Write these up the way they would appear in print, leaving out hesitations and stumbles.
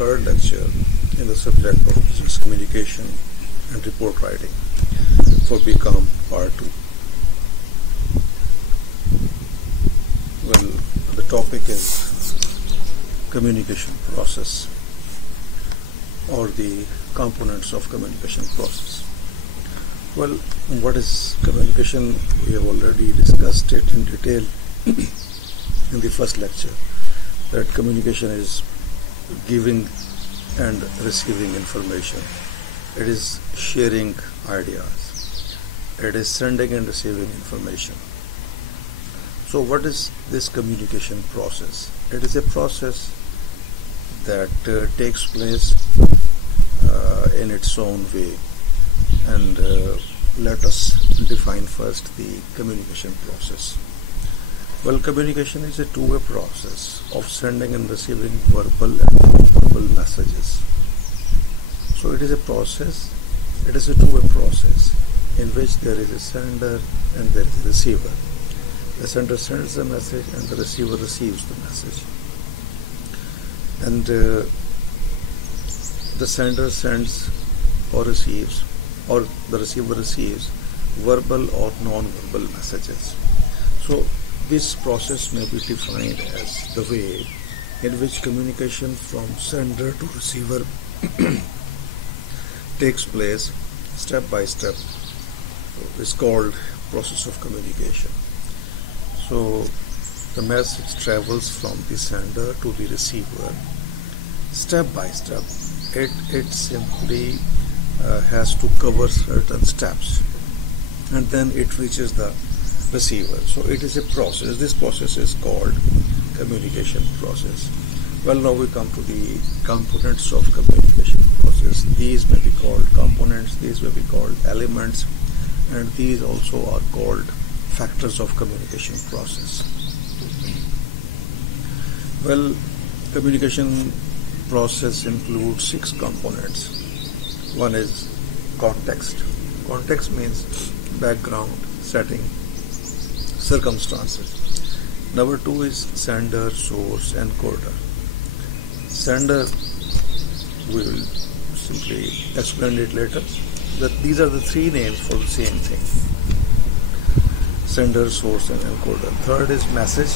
third lecture in the subject of business communication and report writing for BCom Part 2. Well, the topic is communication process or the components of communication process. Well, what is communication? We have already discussed it in detail in the first lecture, that communication is giving and receiving information. It is sharing ideas. It is sending and receiving information. So what is this communication process? It is a process that takes place in its own way. And let us define first the communication process. Well, communication is a two-way process of sending and receiving verbal and non-verbal messages. So it is a process, it is a two-way process in which there is a sender and there is a receiver. The sender sends the message and the receiver receives the message. And the sender sends or receives, or the receiver receives, verbal or non-verbal messages. So this process may be defined as the way in which communication from sender to receiver takes place step by step. It's called process of communication. So the message travels from the sender to the receiver step by step. It simply has to cover certain steps, and then it reaches the receiver. So it is a process. This process is called communication process. Well, now we come to the components of communication process. These may be called components, these may be called elements, and these also are called factors of communication process. Well, communication process includes 6 components. One is context. Context means background, setting, circumstances. Number 2 is sender, source, encoder. Sender, we will simply explain it later. That these are the 3 names for the same thing: sender, source, and encoder. Third is message.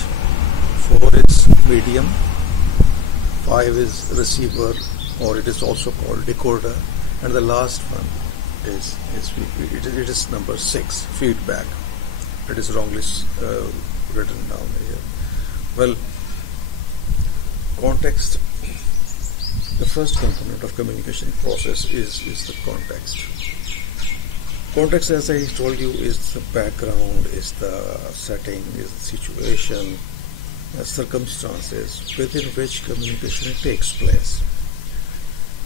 4 is medium. 5 is receiver, or it is also called decoder. And the last one is number 6, feedback. It is wrongly written down here. Well, context. The first component of communication process is the context. Context, as I told you, is the background, is the setting, is the situation, circumstances within which communication takes place.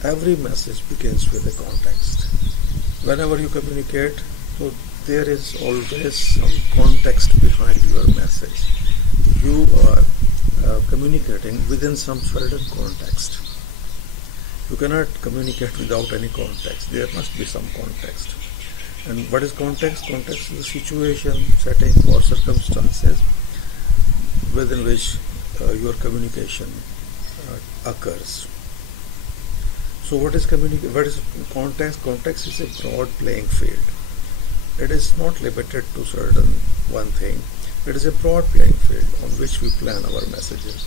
Every message begins with a context. Whenever you communicate, so there is always some context behind your message. You are communicating within some certain context. You cannot communicate without any context. There must be some context. And what is context? Context is the situation, setting, or circumstances within which your communication occurs. So what is context? Context is a broad playing field. It is not limited to certain one thing. It is a broad playing field on which we plan our messages.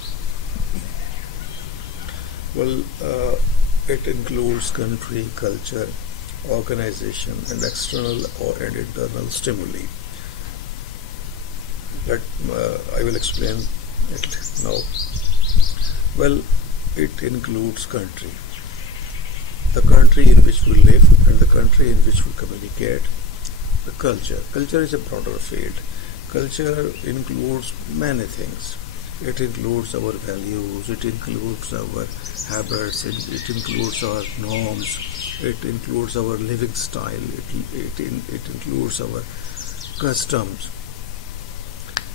Well, it includes country, culture, organization, and external and internal stimuli. I will explain it now. Well, it includes country, the country in which we live and the country in which we communicate. The culture. Culture is a broader field. Culture includes many things. It includes our values, it includes our habits, it includes our norms, it includes our living style, it includes our customs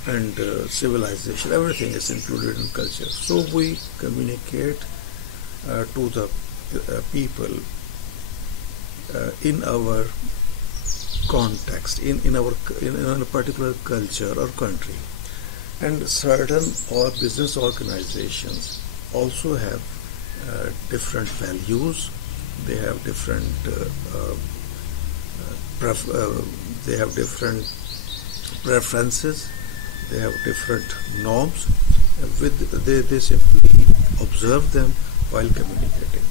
and civilization. Everything is included in culture. So we communicate to the people in our context, in a particular culture or country. And certain or business organizations also have different values, they have different they have different preferences, they have different norms. They simply observe them while communicating.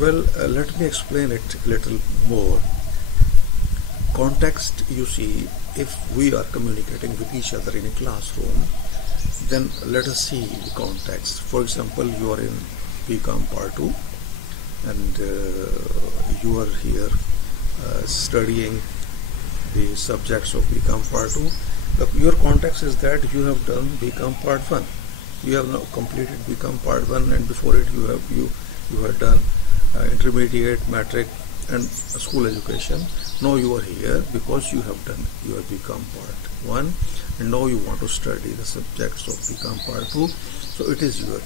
Well, let me explain it a little more. Context, you see, if we are communicating with each other in a classroom, then let us see the context. For example, you are in BCom Part 2 and you are here studying the subjects of BCom Part 2. Your context is that you have done BCom Part 1. You have now completed BCom Part 1, and before it you have done intermediate, matric and school education. Now you are here because you have done your BCom Part 1 and now you want to study the subjects of BCom Part 2. So it is your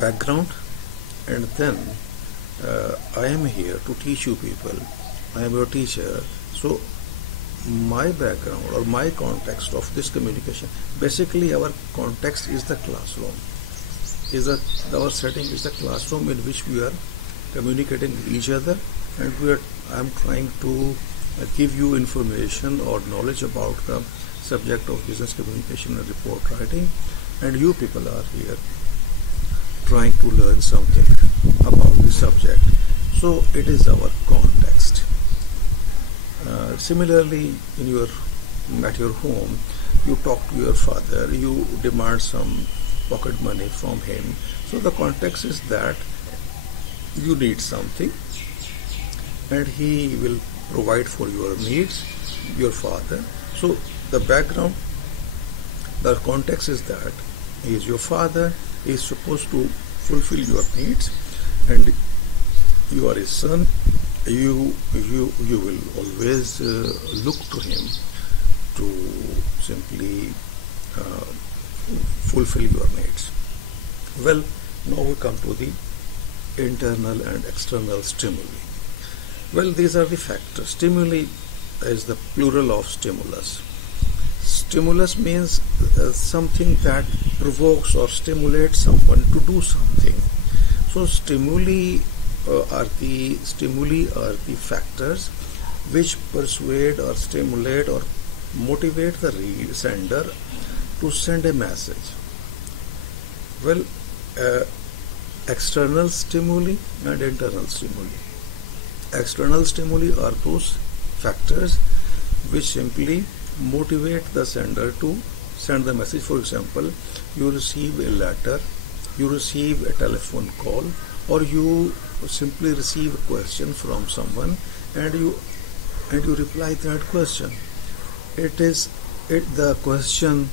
background, and then I am here to teach you people. I am your teacher. So my background or my context of this communication, basically our context is the classroom. Our setting is the classroom in which we are communicating with each other, and I am trying to give you information or knowledge about the subject of business communication and report writing, and you people are here trying to learn something about the subject. So it is our context. Similarly, at your home, you talk to your father, you demand some pocket money from him. So the context is that you need something and he will provide for your needs, your father. So the background, the context is that he is your father, he is supposed to fulfill your needs, and you are his son. You will always look to him to simply fulfill your needs. Well, now we come to the internal and external stimuli. Well, these are the factors. Stimuli is the plural of stimulus. Stimulus means something that provokes or stimulates someone to do something. So stimuli are the factors which persuade or stimulate or motivate the sender to send a message. Well, external stimuli and internal stimuli. External stimuli are those factors which simply motivate the sender to send the message. For example, you receive a letter, you receive a telephone call, or you simply receive a question from someone and you reply that question. The question,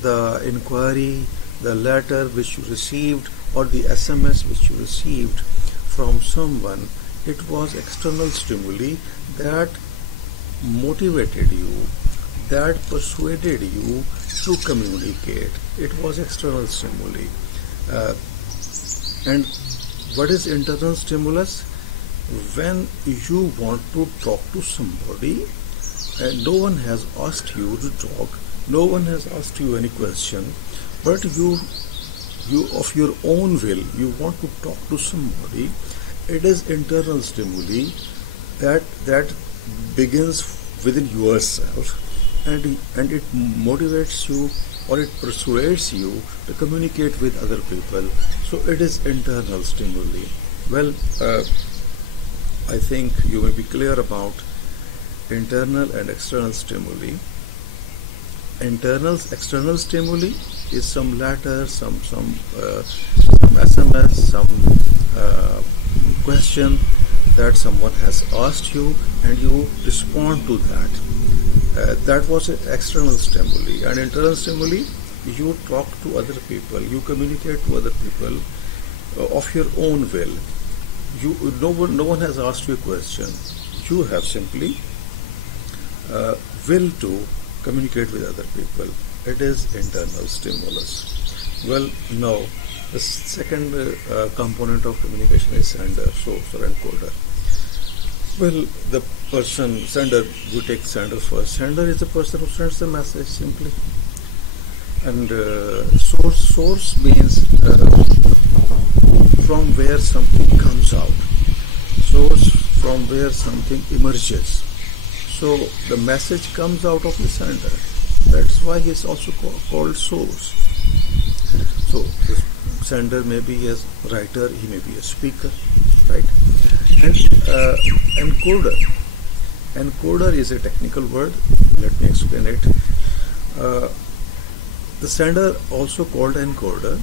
the inquiry, the letter which you received, or the SMS which you received from someone, it was external stimuli that motivated you, that persuaded you to communicate. It was external stimuli. And what is internal stimulus? When you want to talk to somebody and no one has asked you to talk, no one has asked you any question, but you of your own will, you want to talk to somebody, it is internal stimuli that begins within yourself, and it motivates you or it persuades you to communicate with other people. So it is internal stimuli. Well, I think you will be clear about internal and external stimuli. External stimuli is some letter, some SMS, some question that someone has asked you, and you respond to that. That was an external stimuli. And internal stimuli, you talk to other people, you communicate to other people of your own will. No one has asked you a question. You have simply will to communicate with other people. It is internal stimulus. Well, now the second component of communication is sender, source or encoder. Well, the person, sender, you take sender first. Sender is the person who sends the message simply. And source means from where something comes out, source from where something emerges. So the message comes out of the sender. That's why he is also called source. So the sender may be a writer, he may be a speaker, right? And encoder. Encoder is a technical word. Let me explain it. The sender, also called encoder,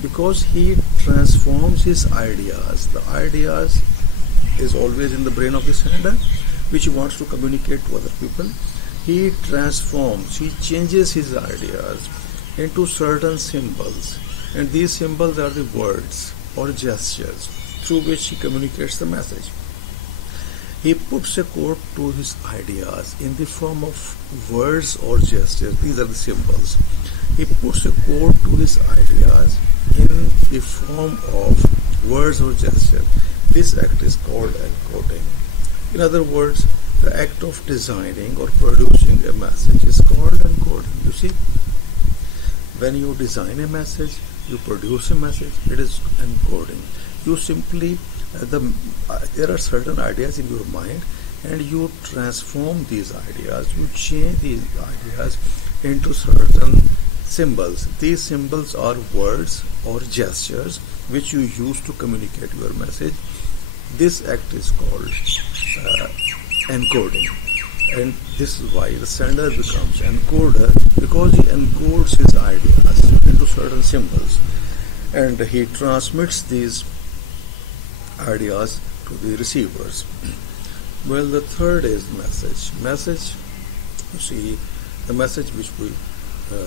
because he transforms his ideas. The ideas is always in the brain of the sender, which he wants to communicate to other people. He transforms, he changes his ideas into certain symbols, and these symbols are the words or gestures through which he communicates the message. He puts a code to his ideas in the form of words or gestures. These are the symbols. He puts a code to his ideas in the form of words or gestures. This act is called encoding. In other words, the act of designing or producing a message is called encoding. You see, when you design a message, you produce a message, it is encoding. You simply, there are certain ideas in your mind, and you transform these ideas, you change these ideas into certain symbols. These symbols are words or gestures which you use to communicate your message. This act is called encoding, and this is why the sender becomes encoder, because he encodes his ideas into certain symbols, and he transmits these ideas to the receivers. Well, the third is message. Message, you see, the message which we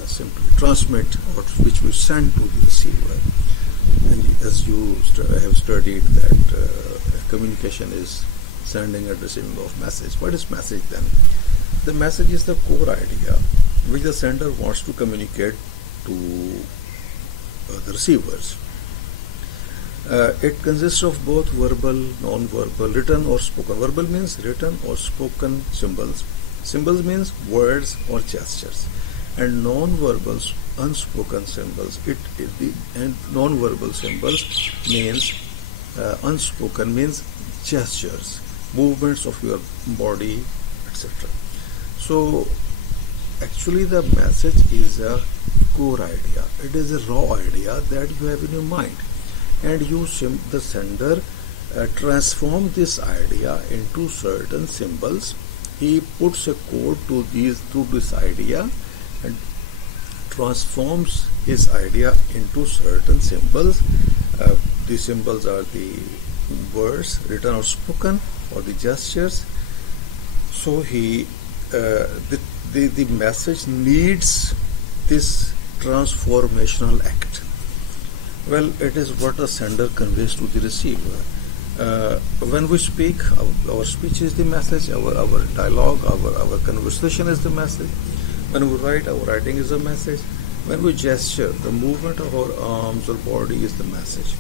simply transmit or which we send to the receiver. And as you have studied that communication is sending and receiving of message. What is message then? The message is the core idea which the sender wants to communicate to the receivers. It consists of both verbal, non-verbal, written or spoken. Verbal means written or spoken symbols. Symbols means words or gestures. And non-verbal, unspoken symbols. And non-verbal symbols means unspoken means gestures, movements of your body, etc. So actually the message is a core idea. It is a raw idea that you have in your mind, and the sender transforms this idea into certain symbols. He puts a code to this idea and transforms his idea into certain symbols. These symbols are the words, written or spoken, or the gestures. So the message needs this transformational act. Well, it is what the sender conveys to the receiver. When we speak, our speech is the message, our dialogue, our conversation is the message. When we write, our writing is the message. When we gesture, the movement of our arms or body is the message.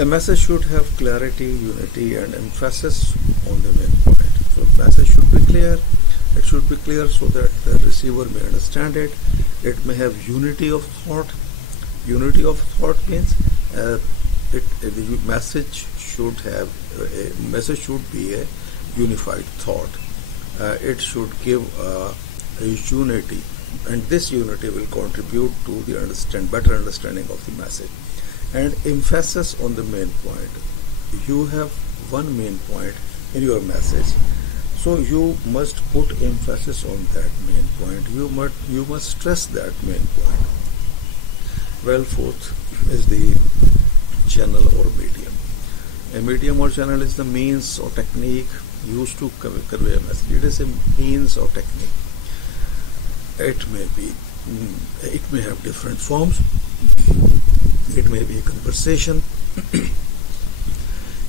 A message should have clarity, unity, and emphasis on the main point. So the message should be clear. It should be clear so that the receiver may understand it. It may have unity of thought. Unity of thought means the message should be a unified thought. It should give a unity, and this unity will contribute to the better understanding of the message. And emphasis on the main point. You have one main point in your message, so you must put emphasis on that main point. You must stress that main point. Well, fourth is the channel or medium. A medium or channel is the means or technique used to convey a message. It is a means or technique. It may have different forms. It may be a conversation.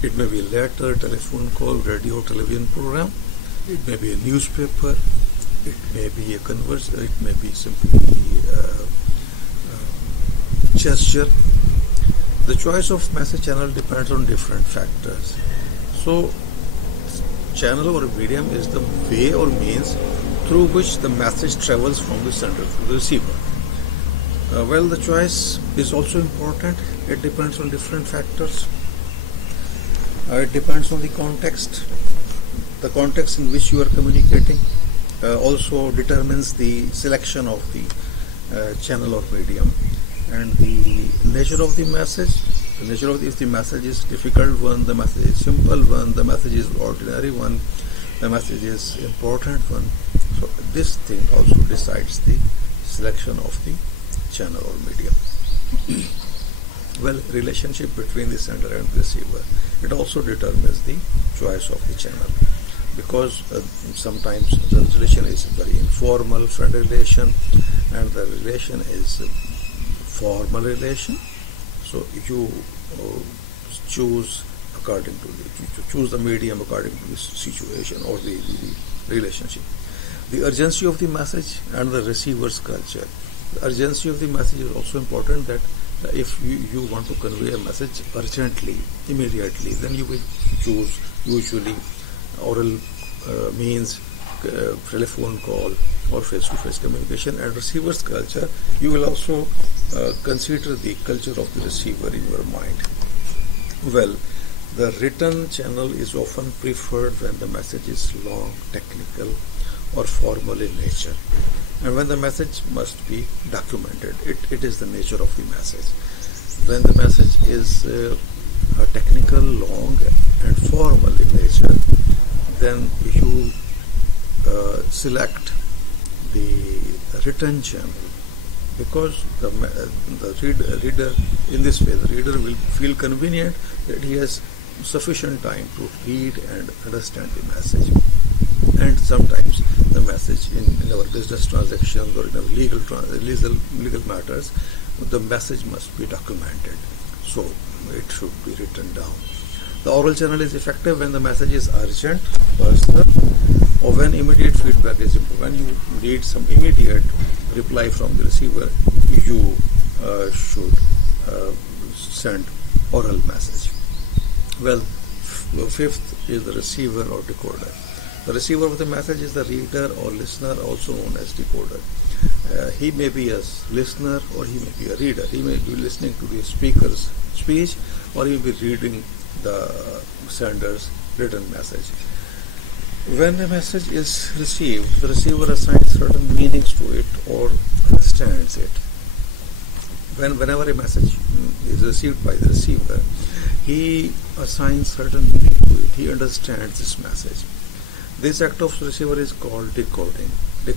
It may be a letter, telephone call, radio, television program. It may be a newspaper. It may be a it may be simply gesture. The choice of message channel depends on different factors. So, channel or medium is the way or means through which the message travels from the sender to the receiver. Well, the choice is also important. It depends on different factors. It depends on the context. The context in which you are communicating also determines the selection of the channel or medium, and the nature of the message. The nature of if the message is difficult one, the message is simple one, the message is ordinary one, the message is important one. So this thing also decides the selection of the channel or medium. Well, relationship between the sender and receiver, it also determines the choice of the channel, because sometimes the relation is very informal friend relation, and the relation is formal relation. So you choose according to choose the medium according to the situation or the relationship. The urgency of the message and the receiver's culture. The urgency of the message is also important, that if you want to convey a message urgently, immediately, then you will choose usually oral means, telephone call or face-to-face communication. And receiver's culture, you will also consider the culture of the receiver in your mind. Well, the written channel is often preferred when the message is long, technical or formal in nature, and when the message must be documented. It is the nature of the message. When the message is technical, long and formal in nature, then you select the written channel, because the reader in this way, the reader will feel convenient that he has sufficient time to read and understand the message. And sometimes the message in our business transactions or in our legal matters, the message must be documented, so it should be written down. The oral channel is effective when the message is urgent, personal, or when immediate feedback is important. When you need some immediate reply from the receiver, you should send oral message. Well, fifth is the receiver or decoder. The receiver of the message is the reader or listener, also known as decoder. He may be a listener or he may be a reader. He may be listening to the speaker's speech, or he may be reading the sender's written message. When the message is received, the receiver assigns certain meanings to it or understands it. Whenever a message is received by the receiver, he assigns certain meaning to it. He understands this message. This act of receiver is called decoding. The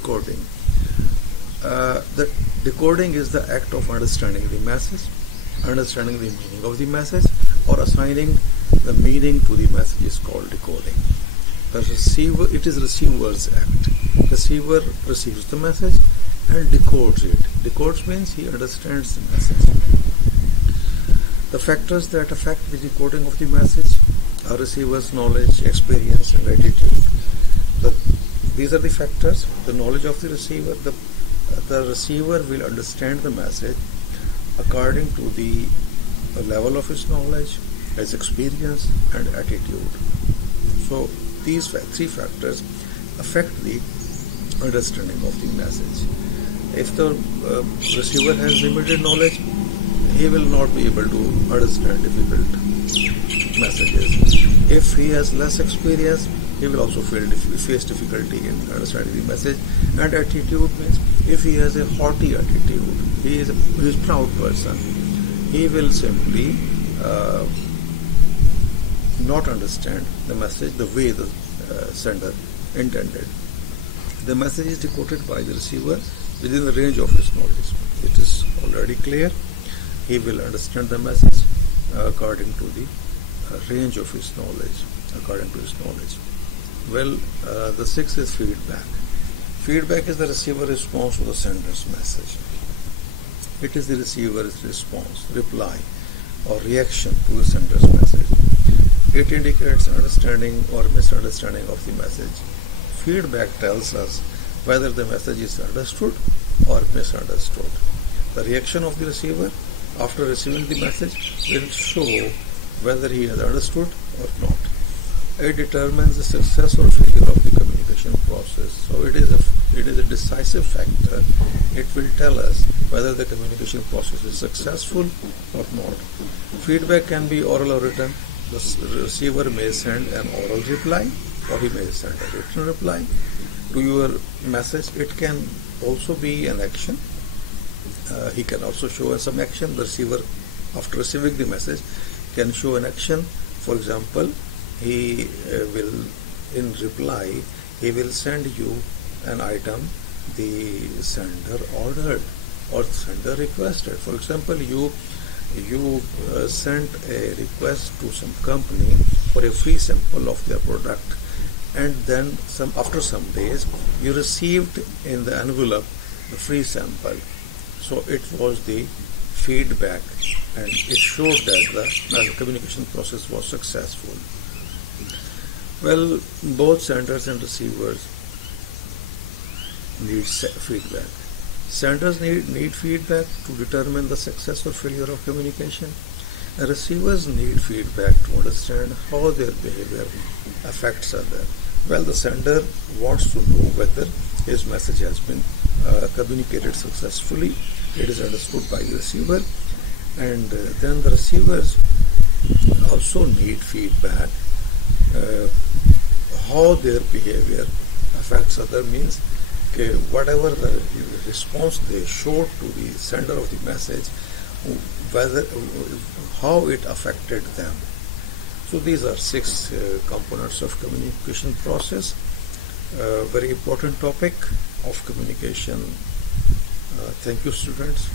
decoding is the act of understanding the message, understanding the meaning of the message, or assigning the meaning to the message is called decoding. The receiver, it is receiver's act. Receiver receives the message and decodes it. Decodes means he understands the message. The factors that affect the decoding of the message are receiver's knowledge, experience, and attitude. These are the factors. The knowledge of the receiver. The receiver will understand the message according to the level of his knowledge, his experience, and attitude. So these three factors affect the understanding of the message. If the receiver has limited knowledge, he will not be able to understand difficult messages. If he has less experience, he will also face difficulty in understanding the message. And attitude means if he has a haughty attitude, he is a proud person, he will simply not understand the message the way the sender intended. The message is decoded by the receiver within the range of his knowledge. It is already clear. He will understand the message according to the range of his knowledge, according to his knowledge. Well, the sixth is feedback. Feedback is the receiver response to the sender's message. It is the receiver's response, reply, or reaction to the sender's message. It indicates understanding or misunderstanding of the message. Feedback tells us whether the message is understood or misunderstood. The reaction of the receiver after receiving the message will show whether he has understood or not. It determines the success or failure of the communication process. So it is a decisive factor. It will tell us whether the communication process is successful or not. Feedback can be oral or written. The receiver may send an oral reply or he may send a written reply to your message. It can also be an action. He can also show some action. The receiver, after receiving the message, can show an action. For example, he will, in reply, he will send you an item the sender ordered or sender requested. For example, you sent a request to some company for a free sample of their product, and then after some days you received in the envelope the free sample. So it was the feedback, and it showed that the communication process was successful. Well, both senders and receivers need feedback. Senders need feedback to determine the success or failure of communication, and receivers need feedback to understand how their behavior affects others. Well, the sender wants to know whether his message has been communicated successfully, it is understood by the receiver, and then the receivers also need feedback how their behavior affects other, means whatever the response they showed to the sender of the message, whether how it affected them. So these are 6 components of communication process. Very important topic of communication. Thank you, students.